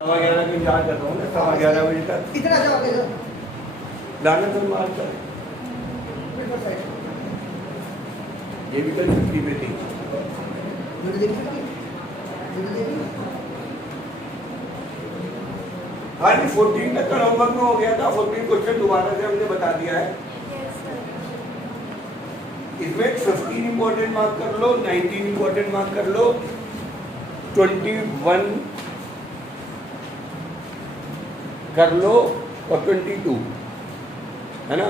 11:15 का इंतजार कर रहा हूँ ना, 11:15 बजे तक कितना जाओगे तो? लाना तो मार कर ये भी कल छुट्टी पे थी। हाँ जी 14 तक का होमवर्क में हो गया था। 14 क्वेश्चन दोबारा से हमने बता दिया है। इसमें 15 इंपॉर्टेंट मार्क कर लो, 19 इंपॉर्टेंट मार्क कर लो, 21 कर लो और 22 है ना।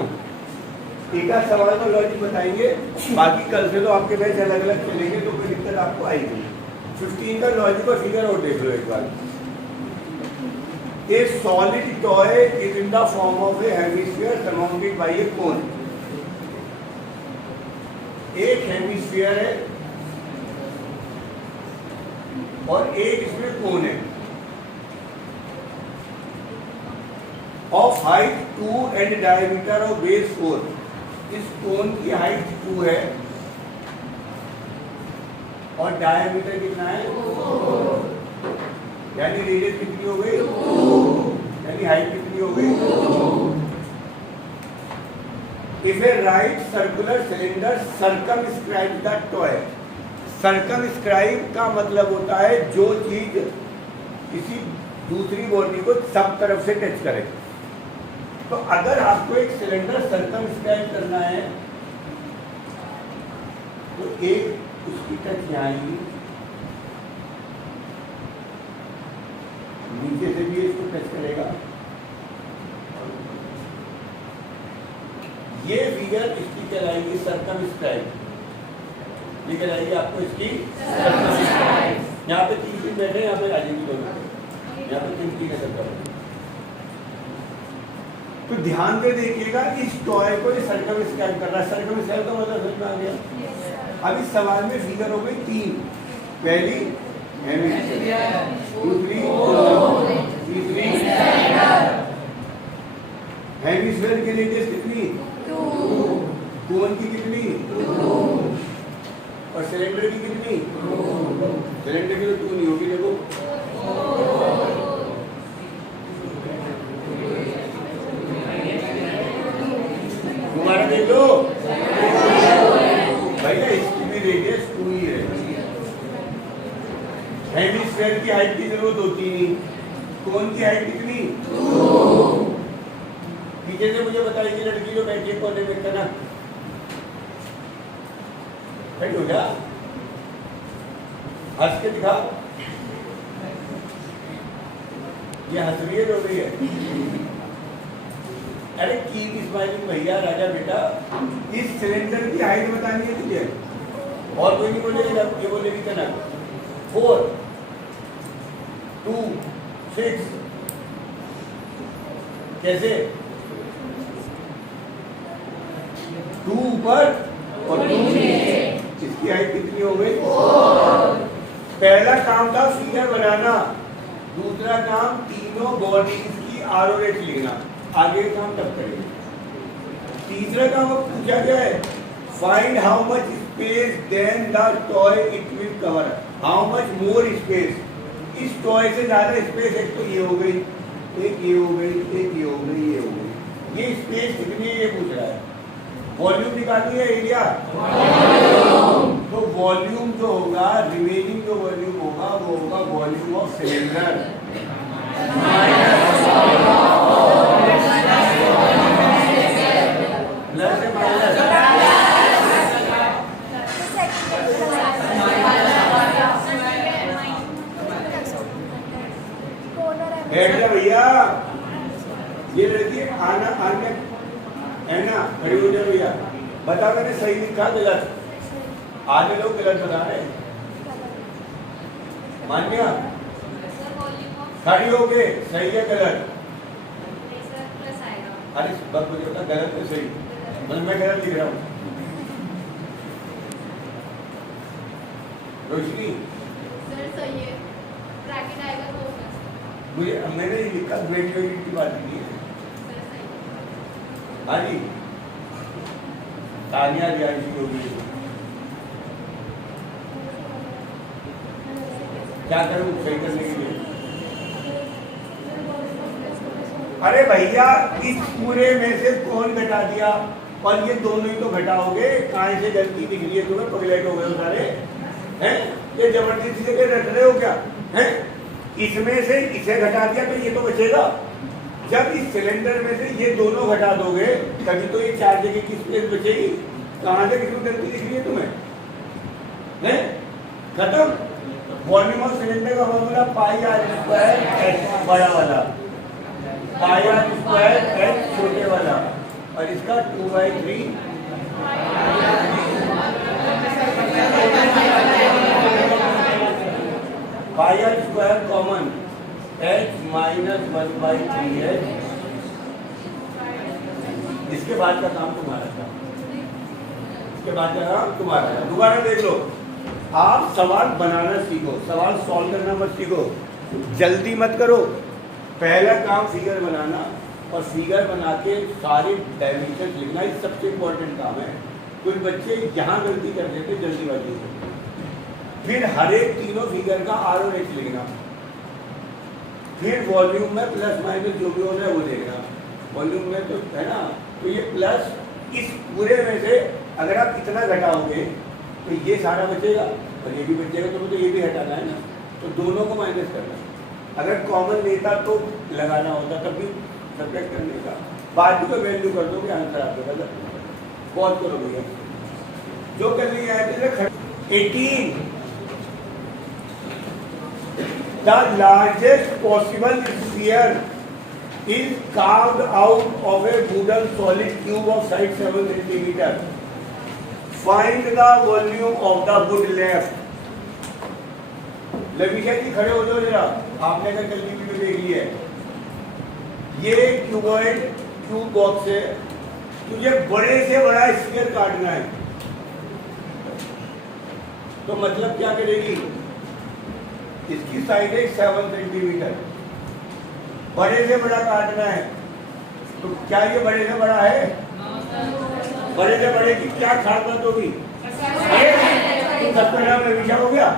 एक आध सवाल तो लॉजिक बताएंगे, बाकी कल से तो आपके बैच अलग अलग चलेंगे तो कोई दिक्कत आपको आएगी। 15 का लॉजिक और फिगर और देख लो एक बार। A solid toy is in the form of a hemisphere surmounted by a cone। एक हेमिस्फीयर है और एक इसमें कोन है। Of height 2 and diameter of base 4। इस कोन की हाइट 2 है और डायमीटर कितना है, यानी रेडियस कितनी हो गई, यानी हाइट कितनी हो गई। If a right circular cylinder circumscribes the toy। circumscribe का मतलब होता है जो चीज किसी दूसरी बॉडी को सब तरफ से टच करे। तो अगर आपको एक सिलेंडर सर्कमस्क्राइब करना है तो एक उसकी टच यहाँ आएगी, नीचे से भी इसको टच करेगा। ये फिगर इसकी कहलाएगी सर्कमस्क्राइब। ये कहलाएगी आपको इसकी सर्कमस्क्राइब। यहाँ पे 3 बैठे, यहाँ पे आ जाएगी दोनों, यहाँ पे 3 का सर्कल। तो ध्यान से देखिएगा, इस टॉय को ये सर्कमस्क्राइब कर रहा है। सर्कमस्क्राइब का मतलब समझ में आ गया। अब इस सवाल में फिगर हो गई 3। पहली हेमिस्फीयर, दूसरी तीसरी हेमिस्फीयर की रेडियस कितनी, कोन की कितनी, और सिलेंडर की कितनी। सिलेंडर की तो 2 नहीं होगी, देखो दोबारा देख लो भैया, इसकी भी रेडियस 2 ही है। हेमिस्फीयर की हाइट की जरूरत होती नहीं, कोन की हाइट कितनी। पीछे से मुझे बताइए लड़की जो बैठी है कोने में, ना खड़ी हो जा, हंस के दिखा। ये हंस रही है, रो रही है। अरे कीप स्माइलिंग भैया, राजा बेटा। इस सिलेंडर की हाइट बतानी है तुझे, और कोई नहीं बोलेगा, ये बोलेगी तना 4 2 6। कैसे 2 ऊपर और 2 नीचे। इसकी हाइट कितनी हो गई, 4। पहला काम था फिगर बनाना, दूसरा काम तीनों बॉडीज की आरओएच लिखना। आगे काम तब करेंगे। तीसरा काम पूछा गया है, find how much space than the toy it will cover. How much more space, इस टॉय से ज्यादा स्पेस। एक तो ये हो गई, एक ये हो गई, एक ये हो गई, ये हो गई। ये स्पेस कितनी है ये पूछ रहा है। वॉल्यूम निकालनी है एरिया, तो वॉल्यूम जो होगा, रिमेनिंग जो वॉल्यूम होगा वो होगा वॉल्यूम ऑफ सिलेंडर प्लस से माइनस। बैठ जा भैया, ये लड़की आना आने है ना, खड़ी हो जाओ भैया। बता मैंने सही लिखा गलत, आधे लोग गलत बता रहे। मान्या खड़ी हो गए, सही है गलत। अरे बस मुझे बता गलत है सही, मतलब मैं गलत लिख रहा हूँ। रोशनी सही है, ब्रैकेट आएगा तो मुझे, मैंने ये लिखा ग्रेजुएट की बात नहीं है। हाँ जी, तानिया रियाजी होगी। क्या करूँ सही करने के लिए। अरे भैया इस पूरे में से कौन घटा दिया, और ये दोनों ही तो घटाओगे, कहाँ से गलती दिख रही है तुम्हें, पगलेट हो गए हो सारे हैं, ये जबरदस्ती से रट रहे हो क्या हैं? इसमें से इसे घटा दिया तो ये तो बचेगा, जब इस सिलेंडर में से ये दोनों घटा दोगे तभी तो ये 4 जगह की स्पेस बचेगी, कहाँ से कितनी गलती दिख रही है तुम्हें हैं? खत्म। वॉल्यूम ऑफ सिलेंडर का formula pi r square h बड़ा वाला, पाई आर स्क्वायर एच छोटे वाला, और इसका 2/3 pi r square common h minus 1/3 है। इसके बाद का काम तुम्हारा था, इसके बाद का काम तुम्हारा था। दोबारा देख लो, आप सवाल बनाना सीखो, सवाल सॉल्व करना मत सीखो, जल्दी मत करो। पहला काम फिगर बनाना, और फिगर बना के सारे डायमेंशन लिखना, ये सबसे इम्पोर्टेंट काम है। कुछ बच्चे यहाँ गलती कर देते जल्दीबाजी से। फिर हर एक तीनों फिगर का आर और एच लिखना, फिर वॉल्यूम में प्लस माइनस जो भी होना है वो देखना। वॉल्यूम में तो है ना, तो ये प्लस, इस पूरे में से अगर आप इतना घटाओगे तो ये सारा बचेगा और ये भी बचेगा, तो ये भी हटाना है ना, तो दोनों को माइनस करना। अगर कॉमन लेता तो लगाना होता, तब भी सब्ट्रैक्ट करने का, बाकी तो वैल्यू कर दोगे, आंसर आपको गलत। बहुत करो भैया, जो करनी है 18 the largest possible sphere is carved out of a wooden solid cube of size 7 centimeter. Find the volume of the wood left. Lavisha जी खड़े हो जाओ जरा, आपने अगर कल की वीडियो देख ली है। ये क्यूबॉइड क्यूब बॉक्स है, तुझे बड़े से बड़ा स्फीयर काटना है, तो मतलब क्या करेगी, इसकी साइड है 7 सेंटीमीटर, बड़े से बड़ा काटना है, तो क्या ये बड़े से बड़ा है? बड़े से बड़े की क्या खास होगी? तो सबका नाम लविशा हो गया।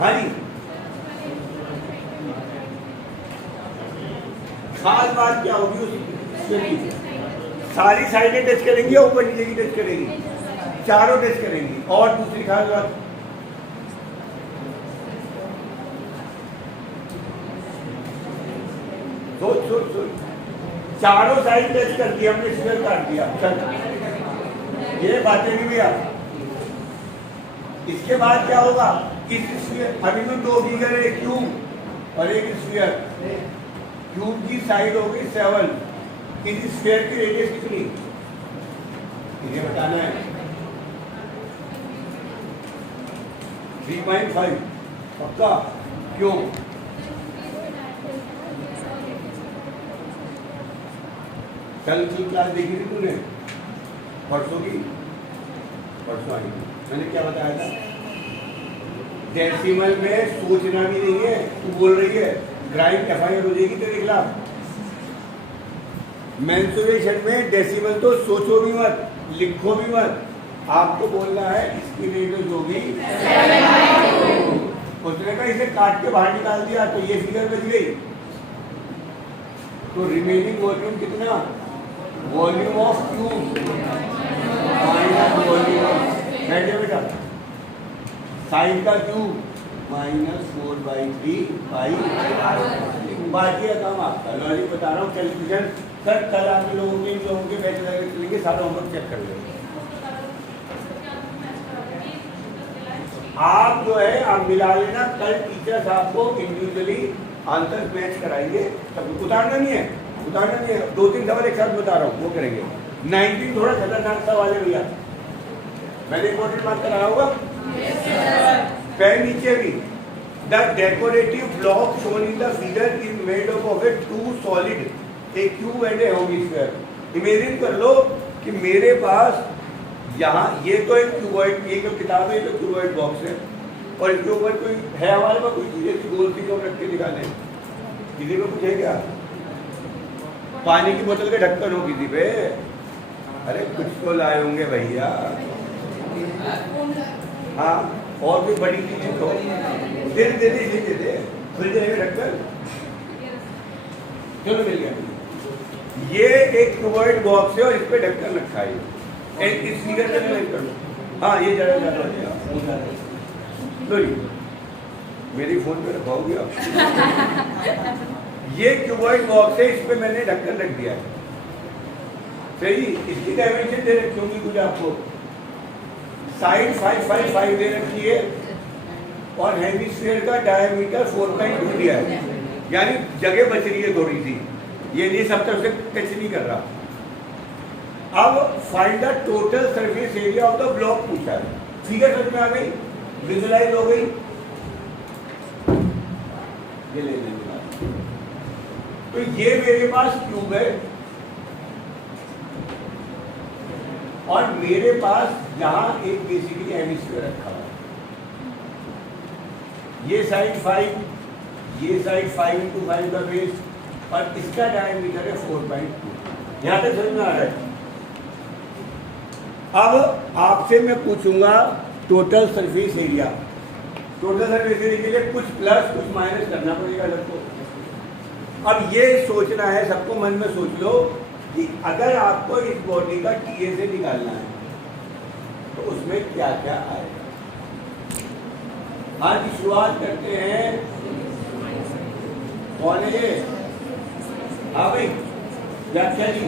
हाँ जी, खास बात क्या होगी उसकी? सारी साइडें टच करेंगी या ऊपर नीचे की टच करेंगी? चारों टच करेंगी। और दूसरी खास बात, सोच, चारों साइड टच कर दिया हमने, स्क्वायर काट दिया। चल, ये बातें नहीं भैया। इसके बाद क्या होगा, इस स्फीयर, अभी तो 2 फिगर है, क्यूब और एक स्फीयर। क्यूब की साइड होगी 7, इस स्फीयर की रेडियस कितनी, ये बताना है। 3.5 पक्का? क्यों? कल की क्लास देखी थी तूने, परसों की, परसों आई, मैंने क्या बताया था? डेसिमल में सोचना भी नहीं है, तू बोल रही है ग्राइंड एफआईआर हो जाएगी तेरे खिलाफ। मेंसुरेशन में डेसिमल तो सोचो भी मत, लिखो भी मत, आपको बोलना है इसकी रेडियस होगी 7/2। उसने कहा इसे काट के बाहर निकाल दिया तो ये फिगर बच गई, तो रिमेनिंग वॉल्यूम कितना, volume of cube minus volume of, बैठे बेटा, साइड का क्यूब माइनस 4/3 पाई। बाकी का काम आपका, लॉजिक बता रहा हूँ, कैलकुलेशन सर कल आप लोगों के बैच लगे चलेंगे, सारा होमवर्क चेक कर लेंगे। आप जो है आप मिला लेना, कल टीचर्स आपको इंडिविजुअली आंसर मैच कराएंगे, तब उतारना नहीं है, उतारना नहीं है, 2-3 सवाल एक साथ बता रहा हूँ वो करेंगे। 19 थोड़ा खतरनाक सवाल है भैया, मैंने इंपॉर्टेंट बात कराया होगा। पेन नीचे भी, the decorative block shown in the figure is made up of A 2 solid, A cube and A hemisphere. Imagine कर लो कि मेरे पास यहाँ ये तो एक क्यूबॉइड, ये जो किताब है ये तो क्यूबॉइड बॉक्स है, और इसके ऊपर कोई है हमारे पास कोई चीज़ ऐसी गोल चीज़ रख के दिखा दें, किसी को कुछ है क्या? पानी की बोतल के ढक्कन हो किसी पे? अरे कुछ तो लाए होंगे भैया। हाँ, और कोई बड़ी चीज़ तो दे दे खुल जाएगा ढक्कन। चलो मिल गया। ये एक क्यूबॉइड बॉक्स है और इस पे ढक्कन रखा है। इस फिगर में मैं कर लो। हाँ ये ज़्यादा ज़्यादा हो जाएगा। लो जी, मेरी फोन पे रखवाओगे आप। ये क्यूबॉइड बॉक्स है, इस पे मैंने ढक्कन रख दिया है। सही, इसकी डायमेंशन दे रखी होंगी कुछ आपको। साइड 555 दे रखी है और हेमिस्फीयर का डायमीटर 4.2 दिया है, यानी जगह बच रही है थोड़ी सी। ये नहीं सब तरफ से टच नहीं कर रहा। अब find the total surface area of the block पूछा है। फिगर समझ में आ गई, विजुलाइज हो गई। ये ले लेंगे। तो ये मेरे पास क्यूब है और मेरे पास यहां एक बेसिकली हेमिस्फीयर रखा हुआ है। ये साइड 5, ये साइड 5 × 5 का बेस और इसका डायमीटर है 4.2। यहां तक समझ में आ रहा है। अब आपसे मैं पूछूंगा total surface area. Total surface area के लिए कुछ प्लस कुछ माइनस करना पड़ेगा सबको। अब ये सोचना है, सबको मन में सोच लो कि अगर आपको इस बॉडी का टीए से निकालना है तो उसमें क्या क्या आएगा। आज की शुरुआत करते हैं। कौन है ये? हाँ भाई, व्याख्या जी।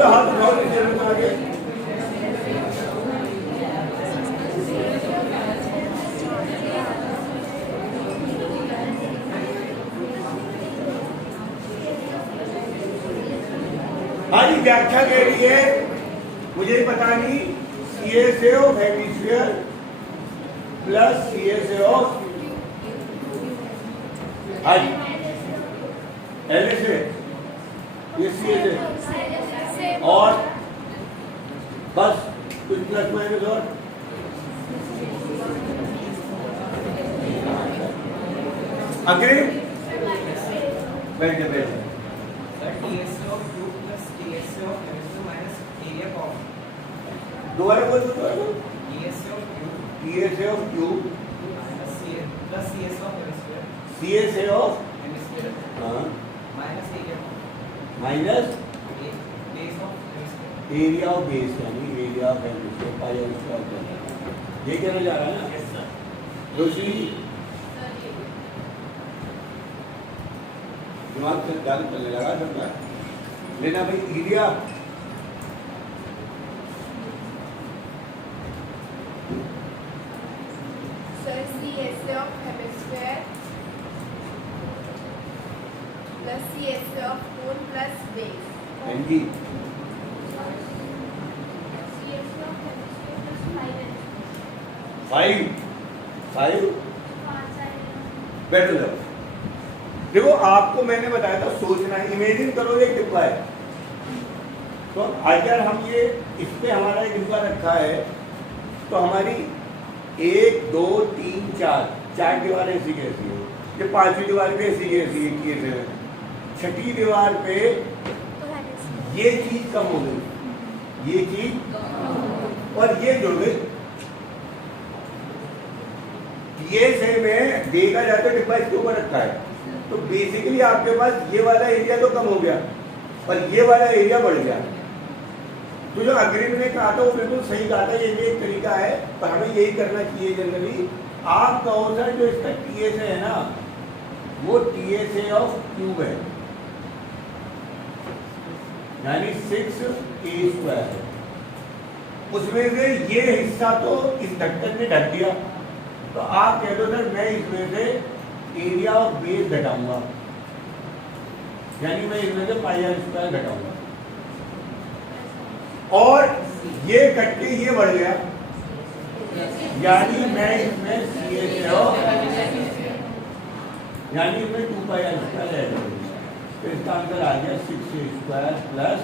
हाथ उठाओ, आगे। हाँ जी, व्याख्या कह रही है, मुझे पता नहीं, CSA of hemisphere plus CSA of LSA, ये CSA और बस कुछ प्लस माइनस और अग्री बैठ जाए। दोबारा बोल दो। TSA of cube CSA of minus area of base, यानी एरिया ऑफ हेमिस्फीयर पाई और स्क्वायर करना। ये कहना जा रहा है ना रोशनी? दिमाग से ध्यान चलने लगा सबका। लेना भाई area CSA of hemisphere plus CSA of cone plus base. जी CSA of hemisphere plus 5 बैठो जाओ। देखो आपको मैंने बताया था सोचना है, इमेजिन करो एक डिब्बा है। तो अगर हम ये इस पे हमारा एक डिब्बा रखा है तो हमारी 1 2 3 4 दीवारें ऐसी कैसी है। ये 5वीं दीवार पे ऐसी कैसी है। 6ठी दीवार पे ये चीज कम हो गई, ये चीज और ये जुड़ गई। ये से में देखा जाता है डिब्बा इसके ऊपर रखा है तो बेसिकली आपके पास ये वाला एरिया तो कम हो गया और ये वाला एरिया बढ़ गया। तो जो अग्रिम ने कहा था वो बिल्कुल सही कहा था, ये भी एक तरीका है, पर हमें यही करना चाहिए जनरली। आप कहो सर जो इसका TSA है ना वो TSA ऑफ क्यूब है, यानी 6a² है। उसमें से ये हिस्सा तो इस ढक्कन ने ढक दिया, तो आप कह दो सर मैं इसमें से एरिया ऑफ बेस घटाऊंगा, यानी मैं इसमें से πr² घटाऊंगा और ये कट के ये बढ़ गया, यानी मैं इसमें CSA ऑफ यानी इसमें 2πr² रहेगा। तो इसका आंसर आ गया 6a² प्लस।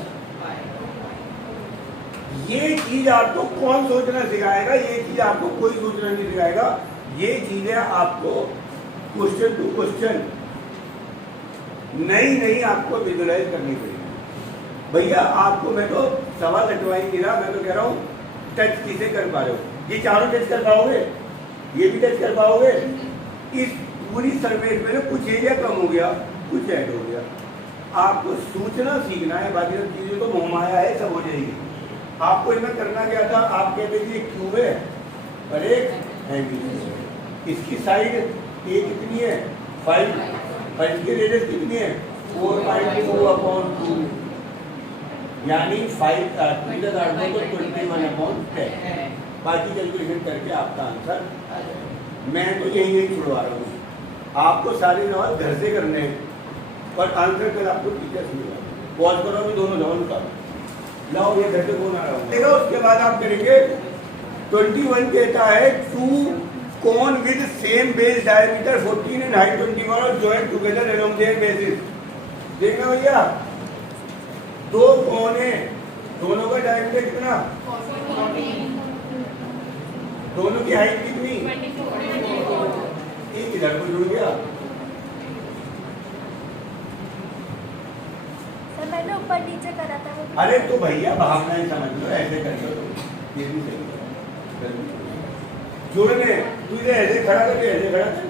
ये चीज आपको कौन सोचना सिखाएगा? ये चीज आपको कोई सोचना नहीं सिखाएगा। ये चीजें आपको क्वेश्चन टू क्वेश्चन नई आपको विजुलाइज करनी पड़ेगी। भैया आपको मैं तो सवाल हटवा ही नहीं रहा, मैं तो कह रहा हूँ टच किसे कर पा रहे हो। ये चारों टच कर पाओगे, ये भी टच कर पाओगे। इस पूरी सरफेस में ना कुछ एरिया कम हो गया, कुछ ऐड हो गया। आपको सूचना सीखना है, बाकी सब चीजें तो मोहमाया है, सब हो जाएगी। आपको इनमें करना क्या था, आप कहते थे एक क्यूब है और एक हैंगिंग है। इसकी साइड ए कितनी है 5 और इसकी रेडियस कितनी है 4/2/2, यानी 5 2 का काट दो तो 21/10। बाकी कैलकुलेशन करके आपका आंसर, मैं तो यही छुड़वा रहा हूँ। आपको सारे जवाब घर से करने हैं और आंसर कल आपको टीचर से मिला। पॉज करो भी दोनों जवाब निकालो। लाओ ये घर से कौन आ रहा हूँ। उसके बाद आप करेंगे 21 कहता है 2 cone with same base diameter 14 and height 21 और joint together along their bases. देखना भैया, दो कोन है, दोनों का डायमीटर कितना, दोनों की हाइट कितनी, एक इधर को जुड़ गया। सर मैंने ऊपर नीचे करा था वो। अरे तो भैया भावनाएं समझ लो, ऐसे कर लो ये भी सही है। जुड़ने तू इधर ऐसे खड़ा कर, ऐसे खड़ा कर,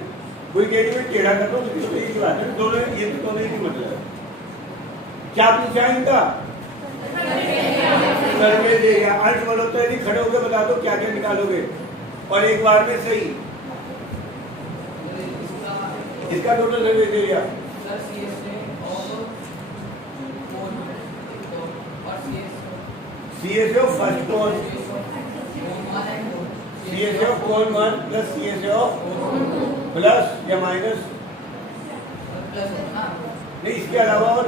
कोई कह रही मैं टेढ़ा कर दो, तो एक ही बात है। दोनों ये तो दोनों ही मतलब क्या पूछा इनका, सर्वे देगा। अंश बोलो तो यदि खड़े होकर बता दो क्या क्या निकालोगे और एक बार में सही। इसका total survey area CSA of first cone, CSA of cone 1 plus CSA of plus या माइनस नहीं, इसके अलावा और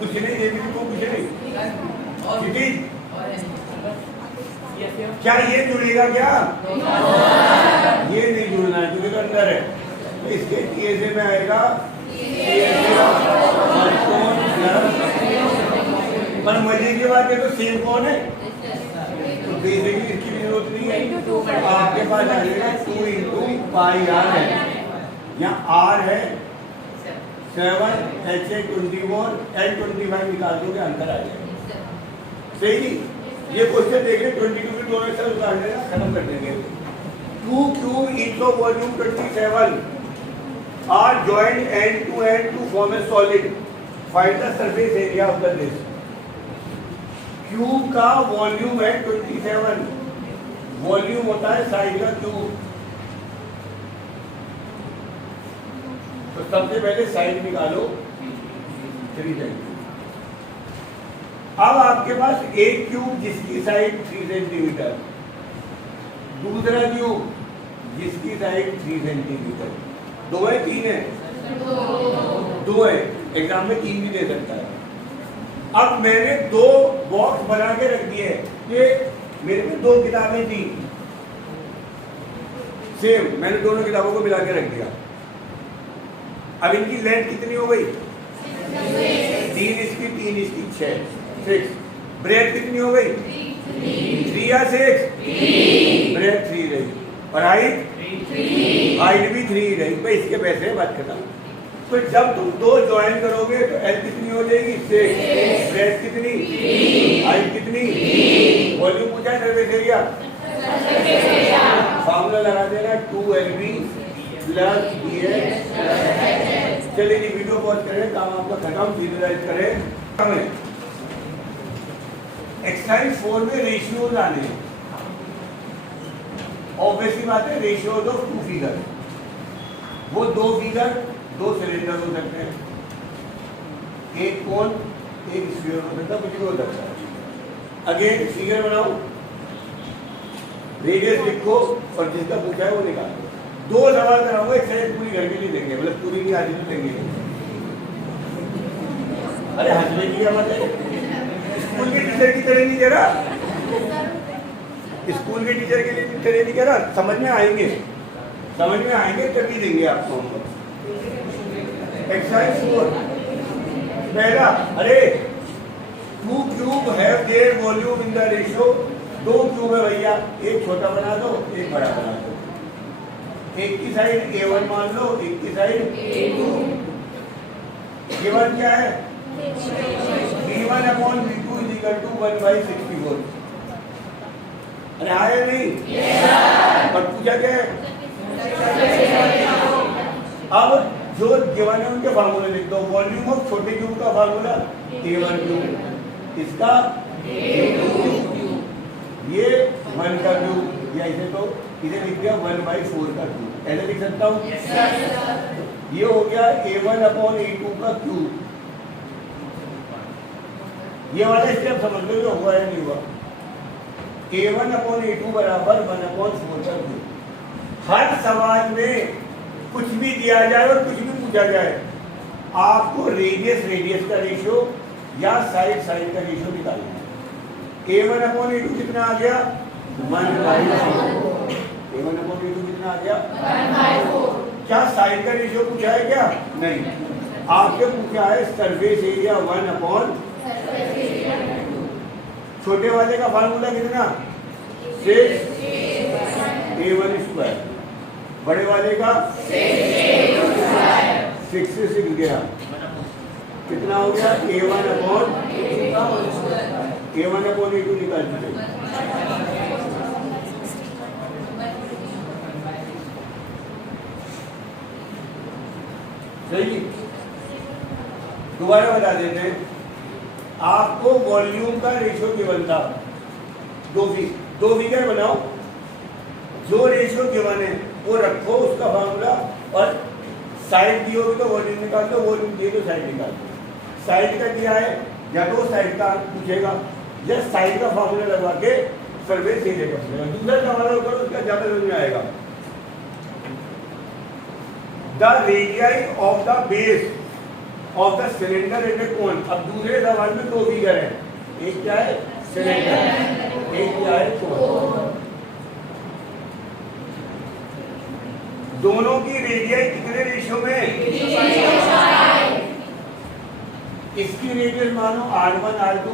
कुछ नहीं, ये भी को कुछ नहीं। क्या ये जुड़ेगा क्या, ये नहीं जुड़ना है क्योंकि तो अंदर है। तो इसके CSA में आएगा पर मजे की बात है तो सेम कौन है, तो बेसिकली इसकी भी जरूरत नहीं है। आपके पास आ जाएगा 2 × πr है, यहाँ r है 7, h है 24, l 25 निकाल दोगे आंसर आ जाएगा। सही, ये क्वेश्चन देख रहे 22 के दोनों से उतार देना, खत्म कर देंगे। 2 cube each of volume 27 are joined end to end to form a solid. Find the surface area of the disk. Cube का वॉल्यूम है 27, वॉल्यूम होता है साइड का क्यूब। तो सबसे पहले साइड निकालो 3 सेंटीमीटर। अब आपके पास एक क्यूब जिसकी साइड 3 सेंटीमीटर, दूसरा क्यूब जिसकी साइड 3 सेंटीमीटर। 2 है 3 है, 2 है, एग्जाम में 3 भी दे सकता है। अब मैंने 2 बॉक्स बना के रख दिए कि मेरे पे 2 किताबें थी सेम, मैंने दोनों किताबों को मिला के रख दिया। अब इनकी लेंथ कितनी हो गई, 3 इसकी 3 इसकी 6 ब्रेथ कितनी हो गई, 3 या 6 ब्रेथ 3 रही और हाइट भी 3 रही। भाई इसके पैसे बात खत्म। तो जब तुम 2 ज्वाइन करोगे तो एल कितनी हो जाएगी 6, ब्रेथ कितनी, हाइट कितनी, वॉल्यूम पूछा है सरफेस एरिया, फार्मूला लगा देना 2LB प्लस EH। चलिए वीडियो पॉज करें, काम आपका खत्म, विजुअलाइज करें। एक्सरसाइज 4 में रेशियोज आने हैं। ऑब्वियसली बात है, रेशियोज ऑफ 2 फिगर, वो 2 फिगर 2 सिलेंडर हो सकते हैं, एक कोन एक स्फीयर हो सकता है, कुछ भी हो सकता है। अगेन फिगर बनाओ, रेडियस लिखो और जिसका पूछा है वो निकालो। 2 सवाल कराऊंगा, एक्सरसाइज पूरी घर के लिए देंगे, मतलब पूरी नहीं आती तो देंगे। अरे हंसने की क्या बात है, स्कूल के टीचर की तरह नहीं दे रहा, स्कूल के टीचर के लिए तरह नहीं कह रहा। समझ में आएंगे तभी देंगे आपको। एक्सरसाइज 4 पहला, अरे 2 cube have their volume in the ratio. 2 cube है भैया, एक छोटा बना दो एक बड़ा बना दो, एक की साइड A1 मान लो, एक की साइड A2। A1 क्या है V1 upon V2 is equal to 1/64। अरे हाँ या नहीं? और पूछा क्या है? अब जो गिवन है उनके फार्मूले लिख दो। वॉल्यूम ऑफ छोटे क्यूब का फार्मूला A1 क्यूब, इसका ये 1 का क्यूब, या इसे तो इसे लिख दिया 1/4 का क्यूब, ऐसे लिख सकता हूँ। ये हो गया A1 अपॉन A2 का क्यूब। ये वाला स्टेप समझ लो, जो हुआ है नहीं हुआ। A1 अपॉन A2 बराबर 1/4 का क्यूब। हर सवाल में कुछ भी दिया जाए और कुछ भी पूछा जाए, आपको रेडियस का रेशियो या साइड का रेशियो निकालना है। A1 अपॉन A2 कितना आ गया? 1/4। A1 अपॉन A2 कितना आ गया? 1/4। क्या साइड का रेशियो पूछा है क्या? नहीं, आपके पूछा है सरफेस एरिया 1 अपॉन छोटे वाले का फार्मूला कितना? 6 A1 स्क्वायर, बड़े वाले का 6 से 6 गया, कितना हो गया? A1 अपॉन A2 निकाल दीजिए। सही, दोबारा बता देते हैं। आपको वॉल्यूम का रेशियो गिवन था, दो फिगर बनाओ, जो रेशियो गिवन है वो रखो, उसका फार्मूला, और साइड दी होगी तो वॉल्यूम निकाल दो, वॉल्यूम दिए तो साइड निकाल दो। साइड का दिया है या तो साइड का पूछेगा, या साइड का फार्मूला लगवा के सरफेस एरिया का पूछेगा। दूसरा सवाल होगा उसका ज्यादा समझ में आएगा। The radius of the base of the cylinder and कोन। अब दूसरे सवाल में दो फिगर है, एक क्या है? सिलेंडर, एक क्या है? कोन। दोनों की रेडियस कितने रेशियो में? इसकी रेडियस मानो R1 R2,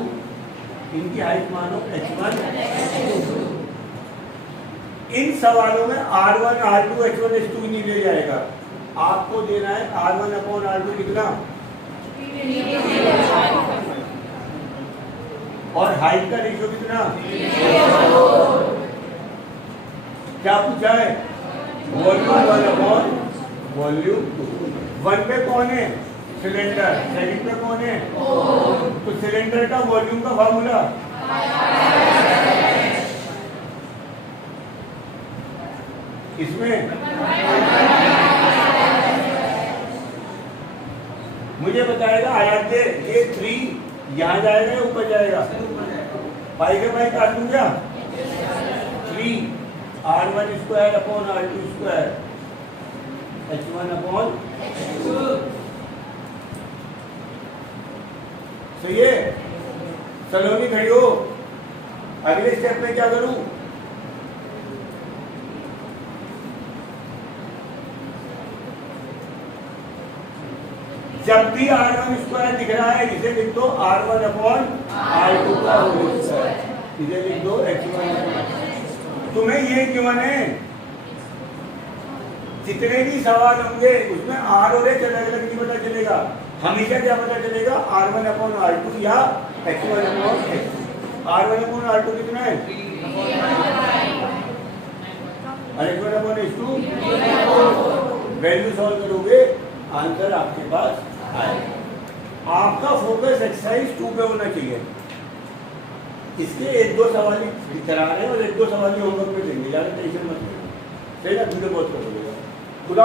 इनकी हाइट मानो H1 H2। इन सवालों में R1 R2 H1 H2 नहीं ले जाएगा, आपको देना है R1 अपॉन R2 कितना, और हाइट का रेशियो कितना? क्या पूछा है? Volume 1 upon volume 2। 1 पे कौन है? सिलेंडर, सेकंड पे कौन है? तो सिलेंडर का वॉल्यूम का फार्मूला इसमें मुझे बताएगा आराध्य, ये 3 यहाँ जाएगा या ऊपर जाएगा? पाई के पाई काट दूं क्या? 3 R1 square upon R2 square H1 upon H2। सही है? सलोनी खड़ी हो। अगले स्टेप में क्या करूं? जब भी R1 स्क्वायर दिख रहा है इसे लिख दो R1 अपॉन R2 का होल स्क्वायर, इसे लिख दो H1 अपॉन। तुम्हें ये गिवन है, जितने भी सवाल होंगे उसमें R और H अलग अलग नहीं पता चलेगा, हमेशा क्या पता चलेगा? R1 अपॉन R2 या H1 upon H2। R1 upon R2 कितना है? और H1 upon H2 value solve करोगे, आंसर आपके पास आएगा। आपका फोकस एक्सरसाइज 2 पे होना चाहिए। इसके 1-2 सवाल ही करा रहे हैं और 1-2 सवाल ही होमवर्क में देंगे, ज़्यादा टेंशन मत लेना। सही ना? वीडियो बहुत कर देगा। खुदा